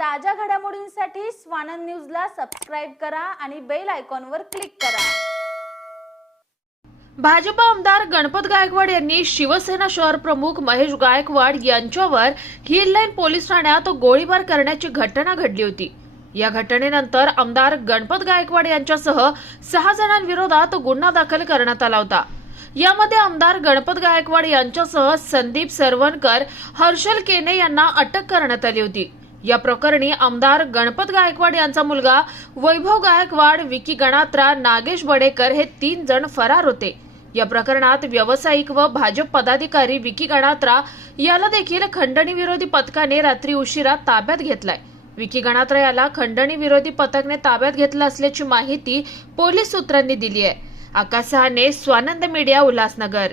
ताज्या घडामोडींसाठी स्वानंद न्यूजला सबस्क्राईब करा आणि बेल आयकॉनवर क्लिक करा. भाजप आमदार गणपत गायकवाड यांनी शिवसेना शहर प्रमुख महेश गायकवाड यांच्यावर हिल लाईन पोलीस ठाण्यात गोळीबार करण्याची घटना घडली होती. या घटनेनंतर आमदार गणपत गायकवाड यांच्यासह सहा जणांविरोधात गुन्हा दाखल करण्यात आला होता. यामध्ये आमदार गणपत गायकवाड यांच्यासह संदीप सरवणकर हर्षल केने यांना अटक करण्यात आली होती. या प्रकरणी आमदार गणपत गायकवाड यांचा मुलगा वैभव गायकवाड विकी गणात्रा नागेश बडेकर हे तीन जण फरार होते. या प्रकरणात व्यावसायिक व भाजप पदाधिकारी विकी गणात्रा याला देखील खंडणी विरोधी पथकाने रात्री उशिरा ताब्यात घेतलाय. विकी गणात्रा याला खंडणी विरोधी पथकने ताब्यात घेतलं असल्याची माहिती पोलीस सूत्रांनी दिली आहे. आकाश स्वानंद मीडिया उल्हासनगर.